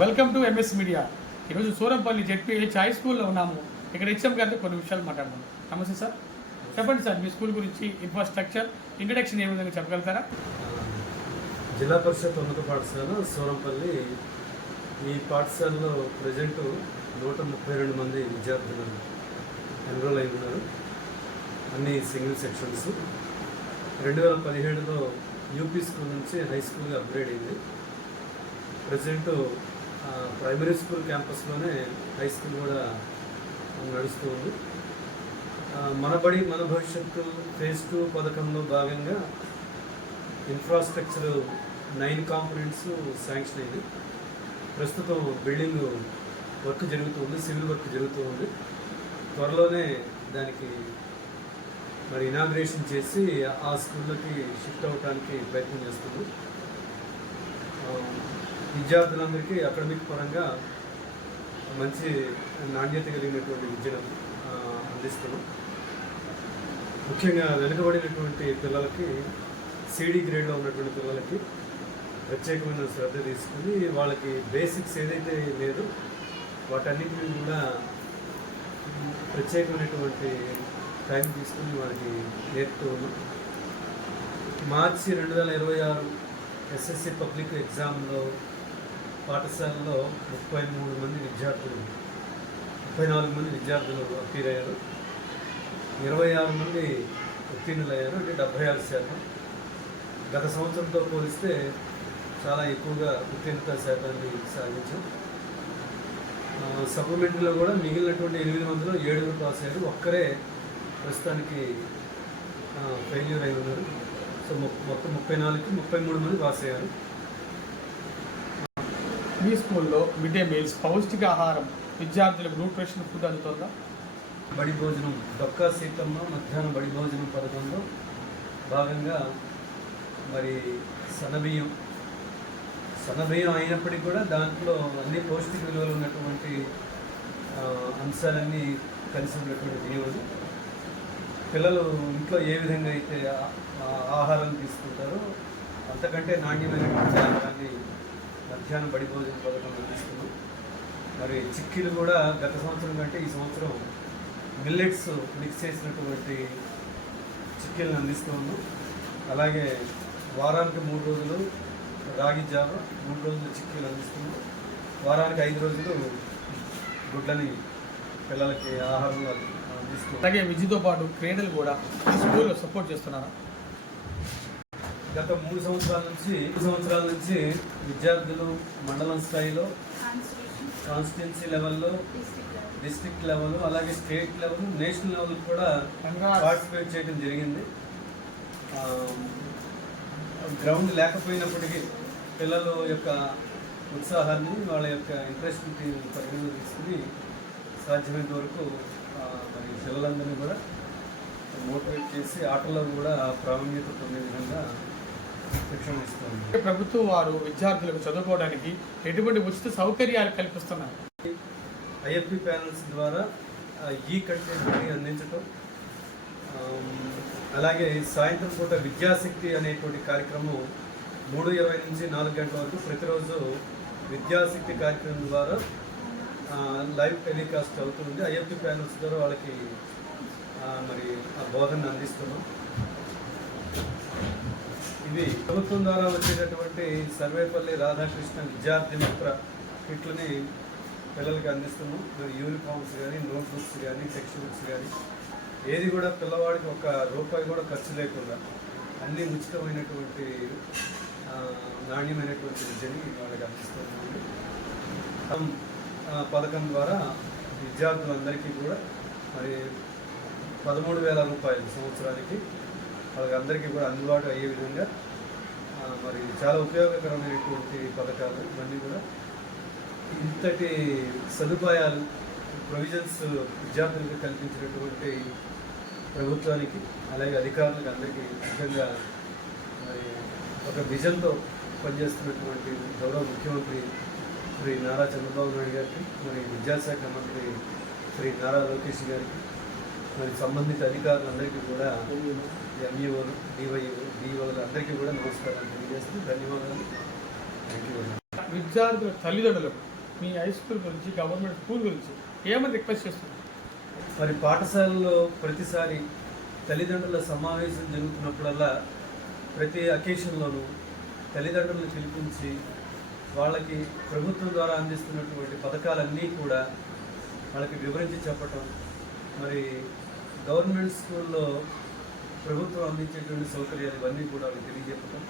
Welcome to MS media. ఈరోజు Surampalli ZPH high స్కూల్లో ఉన్నాము. ఇక్కడ హెచ్ఎం గారితో కొన్ని విషయాలు మాట్లాడుతున్నాం. నమస్తే సార్, చెప్పండి సార్, మీ స్కూల్ గురించి ఇన్ఫ్రాస్ట్రక్చర్ ఇంట్రడక్షన్ ఏ విధంగా చెప్పగలుగుతారా? జిల్లా పరిషత్ ఉన్నత పాఠశాల సూరంపల్లి. ఈ పాఠశాలలో ప్రజెంట్ 132 మంది విద్యార్థులు ఎన్రోల్ అయి ఉన్నారు. అన్ని సింగిల్ సెక్షన్స్. 2017లో యూపీ స్కూల్ నుంచి హై స్కూల్గా అప్గ్రేడ్ అయింది. ప్రజెంట్ ప్రైమరీ స్కూల్ క్యాంపస్లోనే హై స్కూల్ కూడా నడుస్తూ ఉంది. మన బడి మన భవిష్యత్తు ఫేజ్ 2 పథకంలో భాగంగా ఇన్ఫ్రాస్ట్రక్చర్ 9 కాంపోనెంట్స్ శాంక్షన్ అయింది. ప్రస్తుతం బిల్డింగ్ వర్క్ జరుగుతుంది, సివిల్ వర్క్ జరుగుతూ ఉంది. త్వరలోనే దానికి మరి ఇనాగ్రేషన్ చేసి ఆ స్కూల్లోకి షిఫ్ట్ అవ్వడానికి ప్రయత్నం చేస్తుంది. విద్యార్థులందరికీ అకాడమిక్ పరంగా మంచి నాణ్యత కలిగినటువంటి విద్యను అందిస్తున్నాం. ముఖ్యంగా వెనుకబడినటువంటి పిల్లలకి సిడి గ్రేడ్లో ఉన్నటువంటి పిల్లలకి ప్రత్యేకమైన శ్రద్ధ తీసుకుని వాళ్ళకి బేసిక్స్ ఏదైతే లేదో వాటన్నిటిని కూడా ప్రత్యేకమైనటువంటి టైం తీసుకుని వాళ్ళకి నేర్పుతూ ఉన్నాం. మార్చి 2026 ఎస్ఎస్సి పబ్లిక్ ఎగ్జామ్లో పాఠశాలలో 34 మంది విద్యార్థులు అపీర్ అయ్యారు. 26 మంది ఉత్తీర్ణులయ్యారు, అంటే 76%. గత సంవత్సరంతో పోలిస్తే చాలా ఎక్కువగా ఉత్తీర్ణత శాతాన్ని సాధించాం. సప్లిమెంటరీలో కూడా మిగిలినటువంటి 8 మందిలో 7 పాస్ అయ్యారు. ఒక్కరే ప్రస్తుతానికి ఫెయిల్యూర్ అయి ఉన్నారు. సో మొత్తం 34కి 33 మంది పాస్ అయ్యారు. మీ స్కూల్లో మిడ్ డే మీల్స్ పౌష్టికాహారం విద్యార్థులకు న్యూట్రిషన్ ఫుడ్ అందుతుందా? బడి భోజనం డొక్కా సీతమ్మ మధ్యాహ్నం బడి భోజనం పథకంలో భాగంగా మరి సన్నబియ్యం అయినప్పటికీ కూడా దాంట్లో అన్ని పౌష్టిక విలువలు ఉన్నటువంటి అంశాలన్నీ కలిసి ఉన్నటువంటి బియ్యం. పిల్లలు ఇంట్లో ఏ విధంగా అయితే ఆహారం తీసుకుంటారో అంతకంటే నాణ్యమైనటువంటి ఆహారాన్ని మధ్యాహ్నం బడి భోజన పథకం అందిస్తున్నాం. మరి చిక్కీలు కూడా గత సంవత్సరం కంటే ఈ సంవత్సరం మిల్లెట్స్ మిక్స్ చేసినటువంటి చిక్కీలను అందిస్తూ ఉన్నాం. అలాగే వారానికి 3 రోజులు రాగి జావ, 3 రోజులు చిక్కీలు అందిస్తున్నాం. వారానికి 5 రోజులు గుడ్లని పిల్లలకి ఆహారంలో అందిస్తున్నాం. అలాగే విద్యతో పాటు క్రీడలు కూడా ఈ స్కూల్లో సపోర్ట్ చేస్తున్నారా? గత 3 సంవత్సరాల నుంచి విద్యార్థులు మండలం స్థాయిలో, కాన్స్టిట్యున్సీ లెవెల్లో, డిస్ట్రిక్ట్ లెవెల్, అలాగే స్టేట్ లెవెల్, నేషనల్ లెవెల్ కూడా పార్టిసిపేట్ చేయడం జరిగింది. గ్రౌండ్ లేకపోయినప్పటికీ పిల్లల యొక్క ఉత్సాహాన్ని, వాళ్ళ యొక్క ఇంట్రెస్ట్ని పరిగణలో తీసుకుని సాధ్యమైనంత వరకు మరి పిల్లలందరినీ కూడా మోటివేట్ చేసి ఆటల్లో కూడా ప్రావీణ్యత పొందే విధంగా శిక్షణ ఇస్తుంది. ప్రభుత్వం వారు విద్యార్థులకు చదువుకోవడానికి ఎటువంటి ఉచిత సౌకర్యాలు కల్పిస్తున్నారు? ఐఎఫ్పి ప్యానల్స్ ద్వారా ఈ కంటెంట్ని అందించడం, అలాగే సాయంత్రం పూట విద్యాశక్తి అనేటువంటి కార్యక్రమం 3:20 నుంచి 4 గంటల వరకు ప్రతిరోజు విద్యాశక్తి కార్యక్రమం ద్వారా లైవ్ టెలికాస్ట్ అవుతుంది. ఐఎఫ్పి ప్యానల్స్ ద్వారా వాళ్ళకి మరి ఆ బోధన అందిస్తున్నాం. ఇవి ప్రభుత్వం ద్వారా వచ్చేటటువంటి సర్వేపల్లి రాధాకృష్ణ విద్యార్థి మిత్ర కిట్లని పిల్లలకి అందిస్తున్నాం. మరి యూనిఫామ్స్ కానీ, నోట్బుక్స్ కానీ, టెక్స్ట్ బుక్స్ కానీ ఏది కూడా పిల్లవాడికి ₹1 కూడా ఖర్చు లేకుండా అన్నీ ఉచితమైనటువంటి నాణ్యమైనటువంటి విద్యని వాళ్ళకి అందిస్తున్నాము. పథకం ద్వారా విద్యార్థులందరికీ కూడా మరి ₹13,000 సంవత్సరానికి వాళ్ళకి అందరికీ కూడా అందుబాటు అయ్యే విధంగా మరి చాలా ఉపయోగకరమైనటువంటి పథకాలు ఇవన్నీ కూడా. ఇంతటి సదుపాయాలు, ప్రొవిజన్స్ విద్యార్థులకు కల్పించినటువంటి ప్రభుత్వానికి, అలాగే అధికారులకు అందరికీ ముఖ్యంగా మరి ఒక విజన్తో పనిచేస్తున్నటువంటి గౌరవ ముఖ్యమంత్రి శ్రీ నారా చంద్రబాబు నాయుడు గారికి, మరి విద్యాశాఖ మంత్రి శ్రీ నారా లోకేష్ గారికి, మరి సంబంధిత అధికారులందరికీ కూడా ఎంఈఓలు, డివైఓలు, డిఓలు అందరికీ కూడా నమస్కారాలు తెలియజేస్తూ ధన్యవాదాలు. Thank you. విద్యార్థుల తల్లిదండ్రులకు మీ హై స్కూల్ గురించి, గవర్నమెంట్ స్కూల్ గురించి ఏమని రిక్వెస్ట్ చేస్తున్నారు? మరి పాఠశాలలో ప్రతిసారి తల్లిదండ్రుల సమావేశం జరుగుతున్నప్పుడల్లా ప్రతి అకేషన్లోనూ తల్లిదండ్రులను పిలిపించి వాళ్ళకి ప్రభుత్వం ద్వారా అందిస్తున్నటువంటి పథకాలన్నీ కూడా వాళ్ళకి వివరించి చెప్పటం, మరి గవర్నమెంట్ స్కూల్లో ప్రభుత్వం అందించేటువంటి సౌకర్యాలు ఇవన్నీ కూడా వాళ్ళకి తెలియజెప్పటం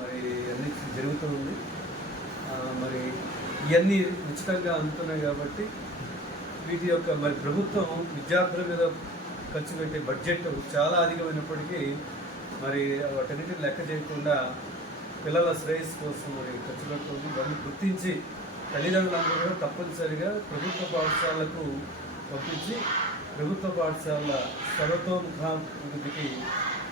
మరి అన్నీ జరుగుతూ ఉంది. మరి ఇవన్నీ ఉచితంగా అందుతున్నాయి కాబట్టి వీటి యొక్క మరి ప్రభుత్వం విద్యార్థుల మీద ఖర్చు పెట్టే బడ్జెట్ చాలా అధికమైనప్పటికీ మరి వాటన్నిటిని లెక్క చేయకుండా పిల్లల శ్రేయస్సు కోసం మరి ఖర్చు పెడుతుంది. దాన్ని గుర్తించి తల్లిదండ్రులందరూ కూడా తప్పనిసరిగా ప్రభుత్వ పాఠశాలకు పంపించి ప్రభుత్వ పాఠశాలల సర్వతోముఖాభివృద్ధికి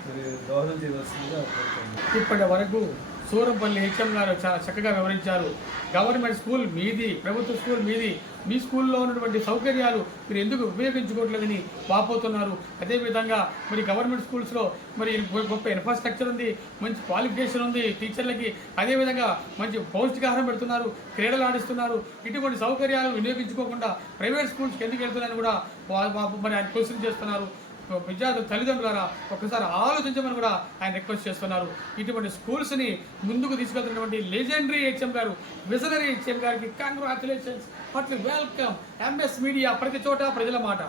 మరి దోహదం చేయవలసిందిగా కోరుతున్నాను. ఇప్పటి వరకు సూరంపల్లి హెచ్ఎం గారు చాలా చక్కగా వివరించారు. గవర్నమెంట్ స్కూల్ మీది, ప్రభుత్వ స్కూల్ మీది, మీ స్కూల్లో ఉన్నటువంటి సౌకర్యాలు మీరు ఎందుకు ఉపయోగించుకోవట్లేదని వాపోతున్నారు. అదేవిధంగా మరి గవర్నమెంట్ స్కూల్స్లో మరి గొప్ప ఇన్ఫ్రాస్ట్రక్చర్ ఉంది, మంచి క్వాలిఫికేషన్ ఉంది టీచర్లకి, అదేవిధంగా మంచి పౌష్టికాహారం పెడుతున్నారు, క్రీడలు ఆడిస్తున్నారు. ఇటువంటి సౌకర్యాలు వినియోగించుకోకుండా ప్రైవేట్ స్కూల్స్కి ఎందుకు వెళ్తున్నారని కూడా మరి ఆయన క్వశ్చన్ చేస్తున్నారు. విద్యార్థుల తల్లిదండ్రులారా ఒక్కసారి ఆలోచించమని కూడా ఆయన రిక్వెస్ట్ చేస్తున్నారు. ఇటువంటి స్కూల్స్ని ముందుకు తీసుకెళ్తున్నటువంటి లెజెండరీ హెచ్ఎం గారు, విజనరీ హెచ్ఎం గారికి congratulations, hearty welcome. MS media, ప్రతి చోట ప్రజల మాట.